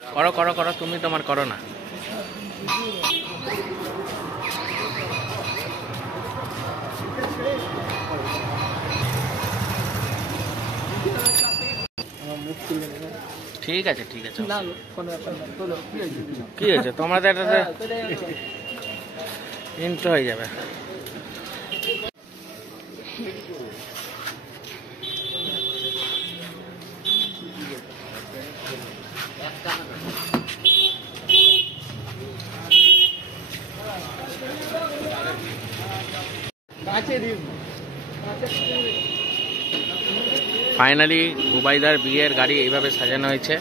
করো করো করো, তুমি তোমার করো না। ঠিক আছে ঠিক আছে, কি হয়েছে তোমার ইন্ট্রো হয়ে যাবে। ফাইনালি বুবাইদার বিয়ের গাড়ি এইভাবে সাজানো হয়েছে।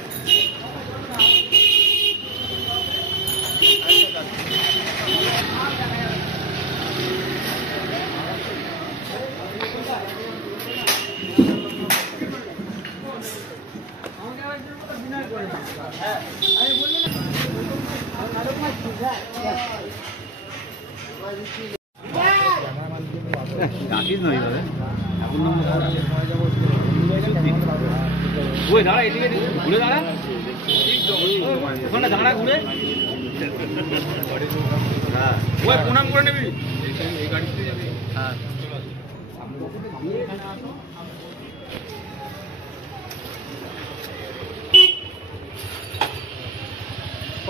দাঁড়া এদিকে ঘুরে দাঁড়া, ওখানে দাঁড়া ঘুরে প্রণাম করে নেবি।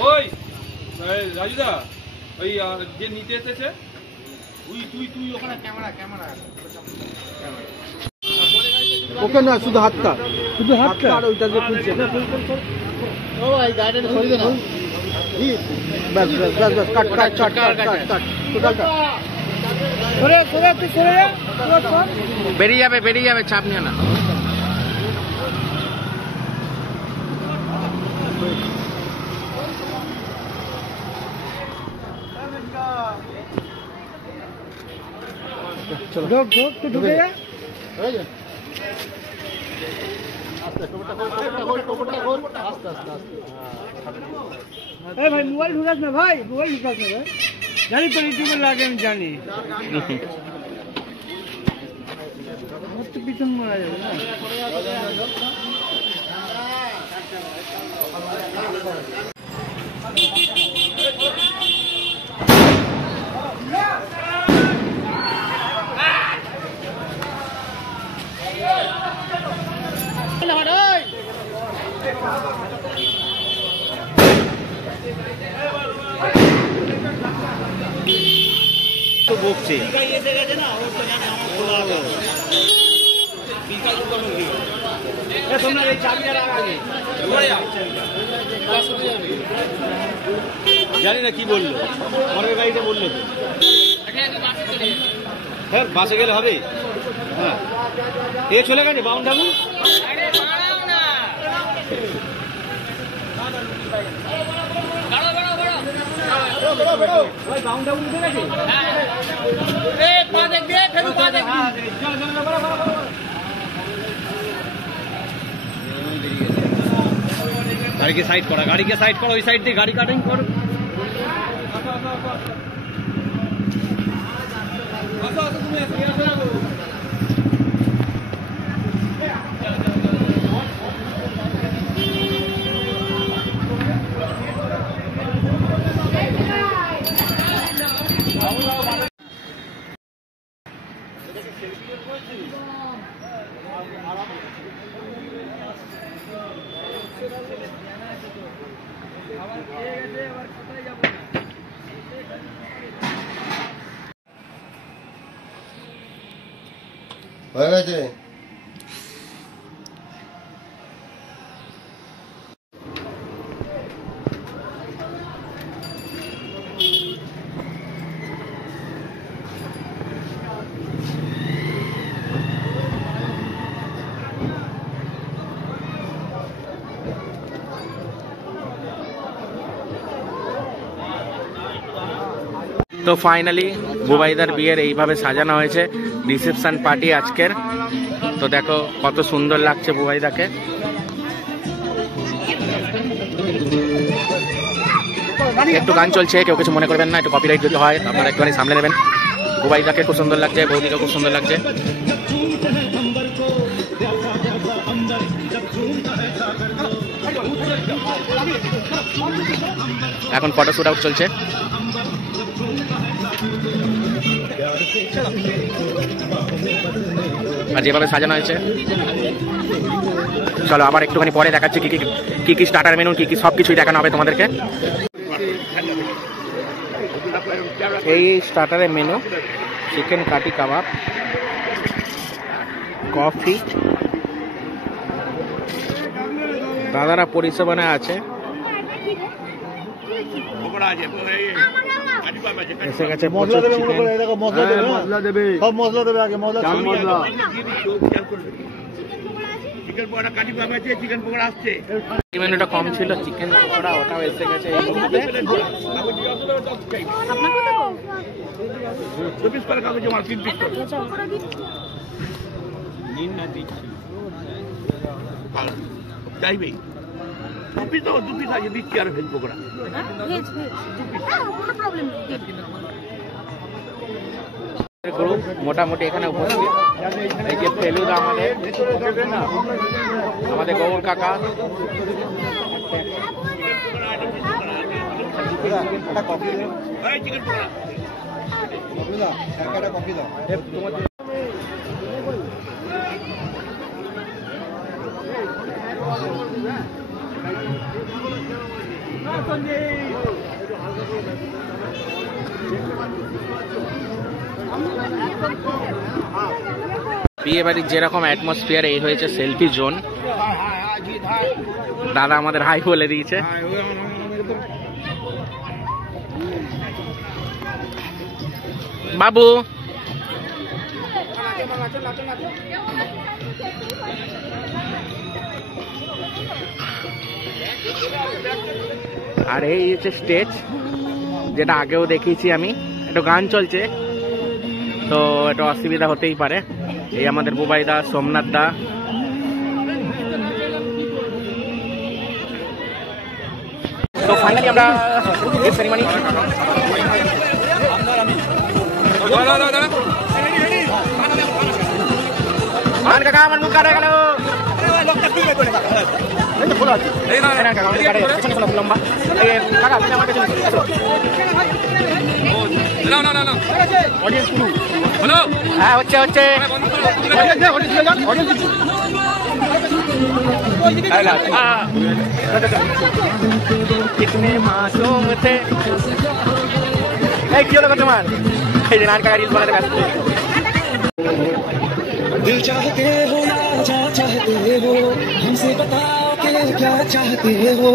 ওই রাজুদা, ওই যে নিতে এসেছে তুই ওখানে ক্যামেরা ওকে না, শুধু হাতটা আর ওইটা যে খুলছে। ও ভাই গাড়িটা সরিয়ে দে না। বাস বাস বাস বাস, কাট কাট কাট কাট কাট টোটালটা সরে সরে, তুই সরে যা, বেরিয়ে যাবে, চাপ নিও না। ঢোক ঢোক, তুই ঢুকে যা। ভাই মোবাইল ঢুকাস না, ভাই মোবাইল ঢুকাস না ভাই, জানি তো ইউটিউবে লাগে, আমি জানি। পিছন মারা যাবে না। তো বকছে তোমরা এই চাবিটা আগে জানি না কি বললো, পরের গাড়িতে বললো তো। হ্যাঁ বাসে গেলে হবে। হ্যাঁ এ চলে গেছে বাউন ঠাকুর। গাড়িকে সাইড করা, ওই সাইড দিয়ে গাড়ি কাটিং কর। হয়ে গেছে। তো ফাইনালি বুবাইদার বিয়ের এইভাবে সাজানো হয়েছে, রিসেপশন পার্টি আজকের। তো দেখো কত সুন্দর লাগছে বুবাইদাকে। একটু গান চলছে, কেউ কিছু মনে করবেন না, একটু কপিরাইট যদি হয় আপনারা একটুখানি সামলে নেবেন। বুবাইদাকে খুব সুন্দর লাগছে, বৌদিকে খুব সুন্দর লাগছে। Thank you. এখন ফটো শুট আউট চলছে। আর যেভাবে সাজানো হয়েছে, চলো আবার একটুখানি পরে দেখাচ্ছি কি কি স্টার্টার মেনু, কি কি সব কিছুই দেখানো হবে তোমাদেরকে। এই স্টার্টারের মেনু, চিকেন কাটি কাবাব, কফি, দাদারা পরিষেবানে আছে। এসে গেছে মশলা দেবে, মশলা দেবে, সব মশলা দেবে আগে, মশলা মেনুটা কম ছিল, চিকেন পকোড়া ওটাও এসে গেছে এই মুহূর্তে। চাইবেই দু পিস আছে, দিচ্ছি আর ভেজ পকোড়া। গ্রুপ মোটামুটি এখানে উপস্থিত। এই যে ফেলুদা আমাদের গৌর কাকা, কফি দাও। বিয়ে বাড়ির যেরকম অ্যাটমসফিয়ার, এই হয়েছে সেলফি জোন। দাদা আমাদের হাই বলে দিয়েছে। বাবু আর এই হচ্ছে স্টেজ, যেটা আগেও দেখিয়েছি আমি। একটু গান চলছে তো একটু অসুবিধা হতেই পারে। এই আমাদের বুবাই দা, সোমনাথ দা, তো ফাইনালি আমরা সেরিমনি। কাকা আমার মুখ কাটা গেল। লম্বা কাকা আমার কাছে হ্যাঁ হচ্ছে कितने मासूम थे। কি হলো তোমার? এই যে নান কাকা রিলস বানাতে ব্যস্ত। दिल चाहते हो या जा चाहते हो, हमसे बताओ कि क्या चाहते हो।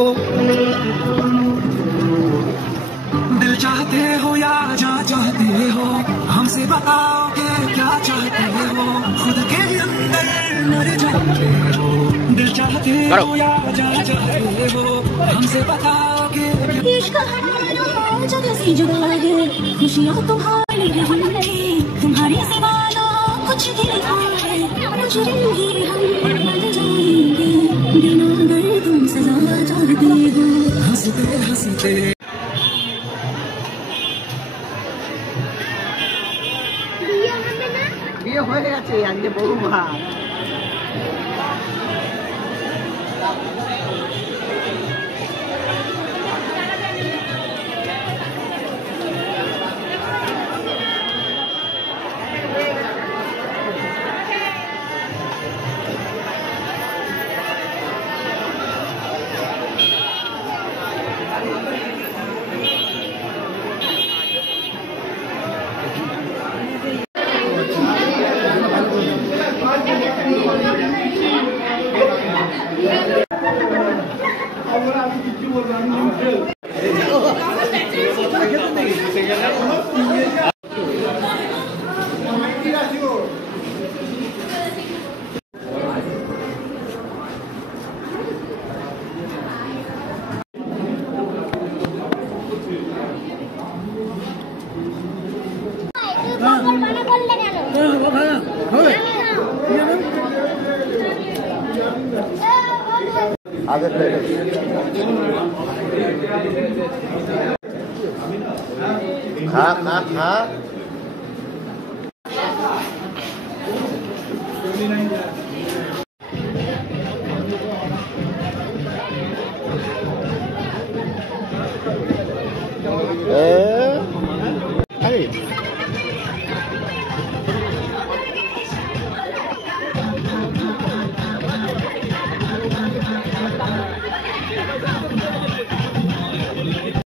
दिल चाहते हो या जा चाहते हो, हमसे बताओ कि क्या चाहते हो। खुद के अंदर मर जाते हो। दिल चाहते हो या जा चाहते हो, हमसे बताओ कि इश्क जगह से जुदा है, खुशियाँ तुम्हारी नहीं, तुम्हारी सिवा कुछ भी है, मुझे ही हम बन जाएंगे, बिना अगर तुम सजा चाहते हो। हंसते हंसते বিয়ে হয়ে গেছে আজকে বড় ভাই। आगे खा खा खा